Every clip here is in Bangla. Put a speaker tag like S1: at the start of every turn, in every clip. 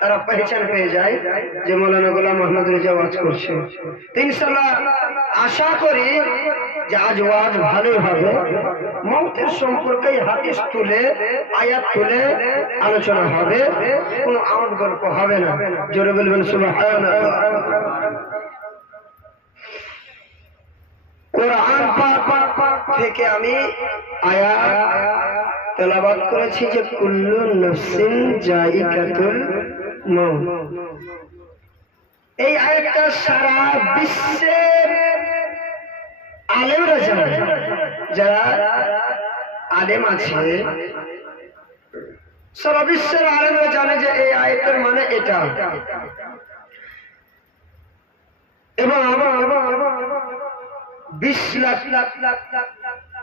S1: তারা পেহচান পেয়ে যায় যে মৌলানা গোলাম মোহাম্মদ রেজা ওয়াজ করছে। ইনশাল্লাহ আশা করি যে আজ ওয়াজ ভালোই হবে। মৌতের সম্পর্কে হাদিস তুলে, আয়াত তুলে আলোচনা হবে। কোনো আউট গল্প হবে না। জোরে বলবেন, সুবহানাল্লাহ। কোরআন পাক থেকে আমি তেলাবাদ করেছি যে কুল্লু নফসিন এই আয়াতটা সারা বিশ্বের আলেমরা জানে। যারা আলেম আছে, সারা বিশ্বের আলেমরা জানে যে এই আয়াতের মানে এটা। এবং বিশ লাখ লাখ লাখ লাখ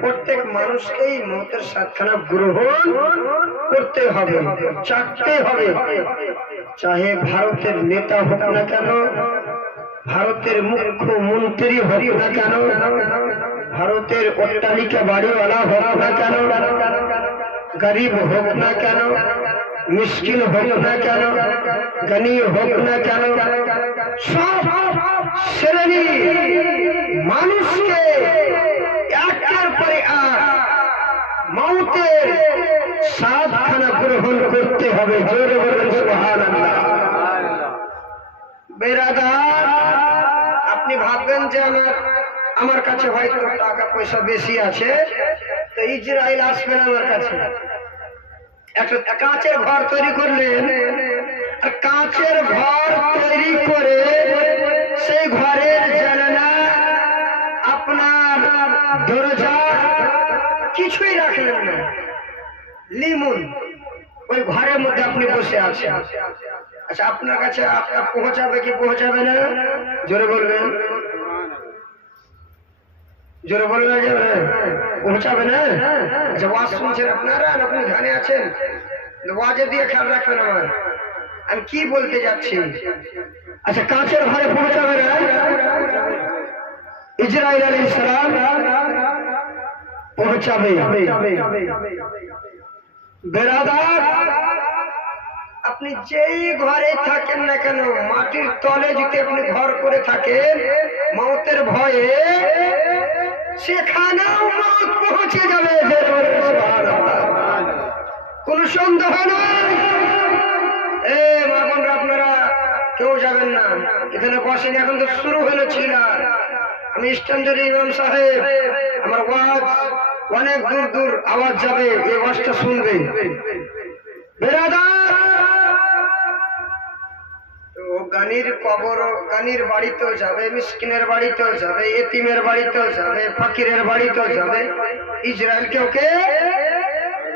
S1: প্রত্যেক মানুষকেই মতের সাতখানা গ্রহণ করতে হবে চাকতে হবে। চাহে ভারতের নেতা হোক না কেন, ভারতের মুখ্যমন্ত্রী হোক না কেন, ভারতের অট্টালিকা বাড়িওয়ালা হোক না কেন, গরিব হোক না কেন মুশকিল হোক না কেন, গনি হোক না কেন, সব শ্রেণি মানুষকে একের পরে এক মৌতের সাতখানা গ্রহণ করতে হবে, জোরে বলেন, সুবহানাল্লাহ। আপনি ভাববেন যে আমার আমার কাছে হয়তো টাকা পয়সা বেশি আছে, তো ইসরায়েল আসবে না আমার কাছে। একটা কাঁচের ঘর তৈরি করলেন কাঁচের ঘর তৈরি করে সেই ঘরের জানালা আপনার দরজা কিছুই রাখলেন না। লিমুন ওই ঘরের মধ্যে আপনি বসে আছেন। আচ্ছা আপনার কাছে আপনার পৌঁছাবে কি পৌঁছাবে না? জোরে বলবেন। জোরে বলবেন যে, পৌঁছাবে না? আচ্ছা ওয়াজ শুনছেন আপনারা? আপনি ধ্যানে আছেন? ওয়াজে দিয়ে খেয়াল রাখবেন আমার। আমি কি বলতে যাচ্ছি? আচ্ছা কাঁচের ঘরে পৌঁছাবে না? ইসরায়েল আলী ইসলাম পৌঁছাবে। বেরাদার, আপনি যেই ঘরে থাকেন না কেন, মাটির তলে যদি আপনি ঘর করে থাকেন, মৌতের ভয়ে সেখানেও মত পৌঁছে যাবে কোন সন্দেহ নাই? এ মা বোনরা, আপনারা কেউ যাবেন না। এখানে বসেন, এখন তো শুরু হলো ছিল আমি ইস্টানজরি ইমাম সাহেব, আমার ওয়াজ অনেক দূর দূর আওয়াজ যাবে, এই ওয়াজটা শুনবে। গানির কবর বাড়িতেও যাবে বাড়িতেও যাবে বাড়িতেও যাবে, ফকিরের বাড়িতেও যাবে। কে?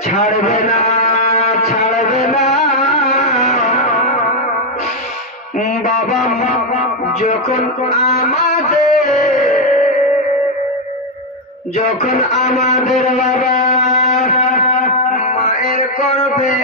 S1: ছাড়বে না ছাড়বে না। বাবা যখন আমাদের যখন আমাদের বাবা মায়ের করবে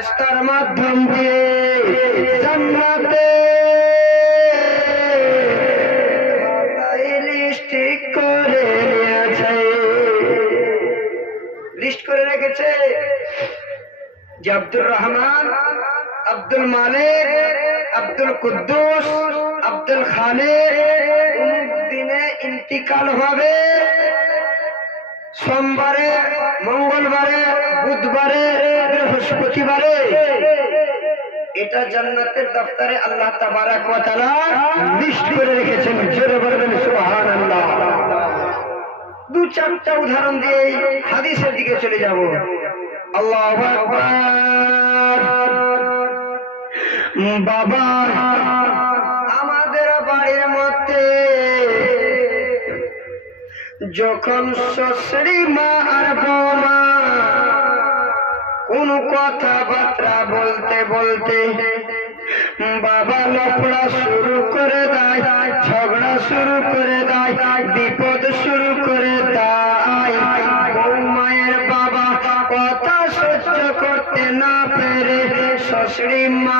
S1: তাআলা ফেরেশতার মাধ্যম দিয়ে জান্নাতে লিস্ট করে লিস্ট করে রেখেছে যে আব্দুর রহমান, আব্দুল মালিক, আব্দুল কুদ্দুস, আব্দুল খালিক ইন্তিকাল হবে। সোমবারে, মঙ্গলবারে, বুধবারে, বৃহস্পতিবারে। এটা জান্নাতের দপ্তরে আল্লাহ তাবারাক ওয়া তাআলা লিস্ট করে রেখেছেন। জোরে বলবেন, সুবহানাল্লাহ। দু চারটা উদাহরণ দিয়ে হাদিসের দিকে চলে যাব। আল্লাহু আকবার। বাবা যখন শ্বশুরি মা আর বৌমা কোন কথাবার্তা বলতে বলতে বাবা লফড়া শুরু করে দেয়, ঝগড়া শুরু করে দেয়, বিপদ শুরু করে দেয়। বৌমায়ের বাবা কথা সহ্য করতে না পেরে শ্বশুরি মা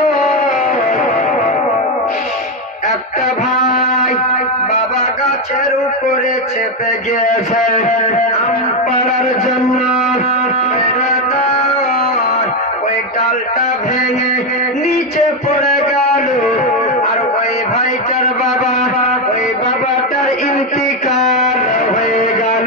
S1: গাছের উপরে চেপে গিয়েছে। আম পাড়ার জন্য ওই ডালটা ভেঙে নিচে পড়ে গেল। আর ওই ভাইটার বাবা, ওই বাবাটার ইন্তিকার হয়ে গেল।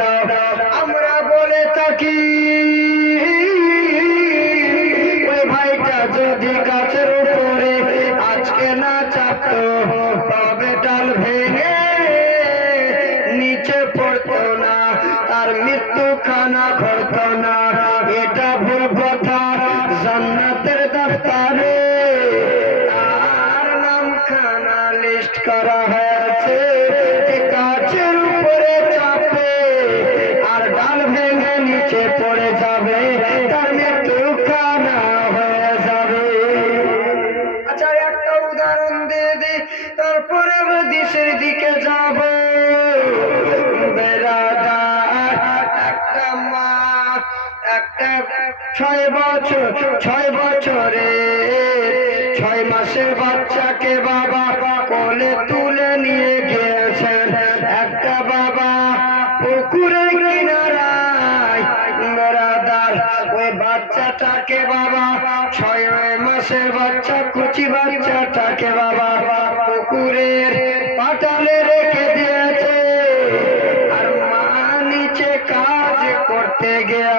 S1: খানা লিস্ট করা ছয় মাসের বাচ্চাকে বাবা কোলে তুলে নিয়ে গিয়েছেন। একটা বাবা পুকুরের ওই বাচ্চাটাকে বাবা ছয় মাসের বাচ্চা, কুচি বাচ্চাটাকে বাবা পুকুরের পাটালে রেখে দিয়েছে। আর মা নিচে কাজ করতে গিয়েছে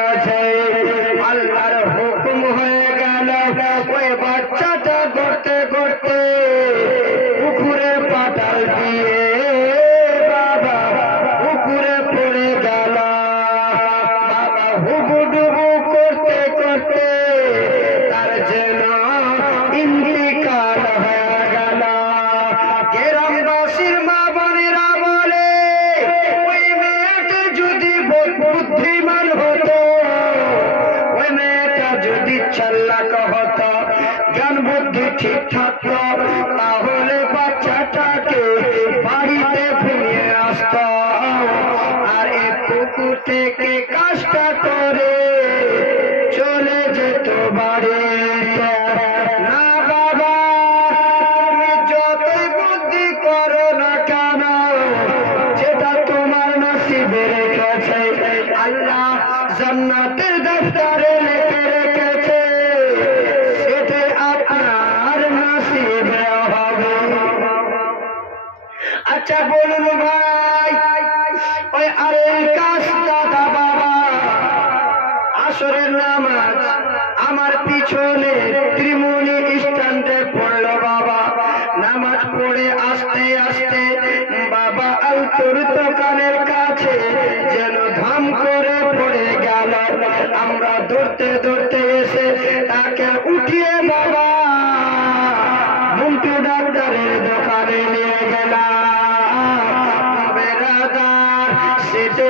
S1: body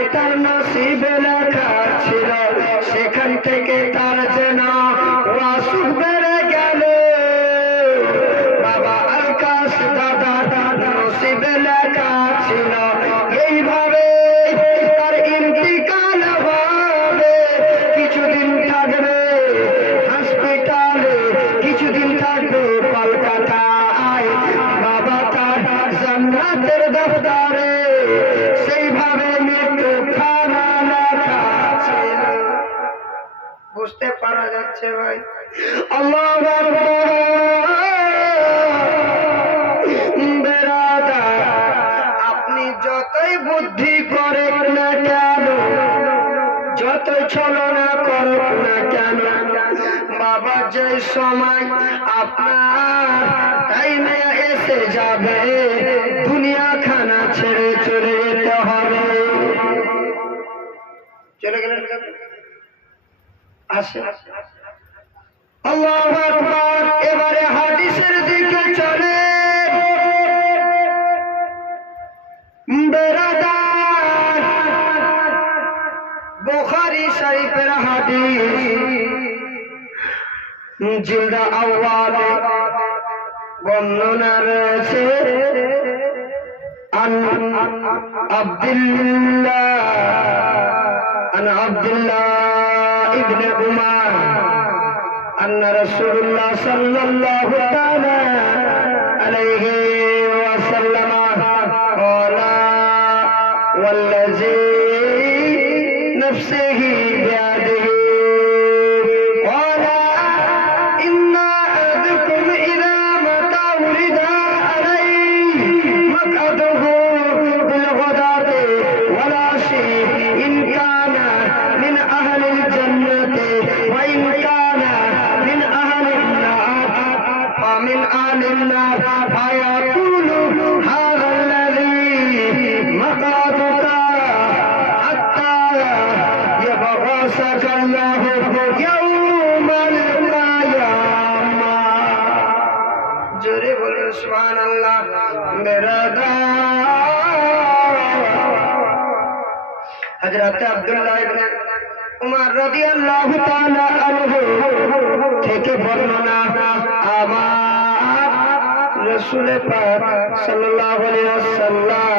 S1: সেটে তার বুঝতে পারা যাচ্ছে ভাই। আল্লাহ আপনি যতই বুদ্ধি করে না কেন যতই ছলনা করুক না কেন বাবা যে সময় আপনার টাইমে এসে যাবে আসে আল্লাহ আকবার এবারে হাদিসের দিকে চলে বেরাদার বুখারী শরীফের হাদিস জিলদা আউয়ালে বর্ণনা রয়েছে عن عبد الله عن عبد الله ইবনে উমার। আন্না রাসূলুল্লাহ সাল্লাল্লাহু আলাইহি থেকে বর্ণনা আমার ওয়াসাল্লাম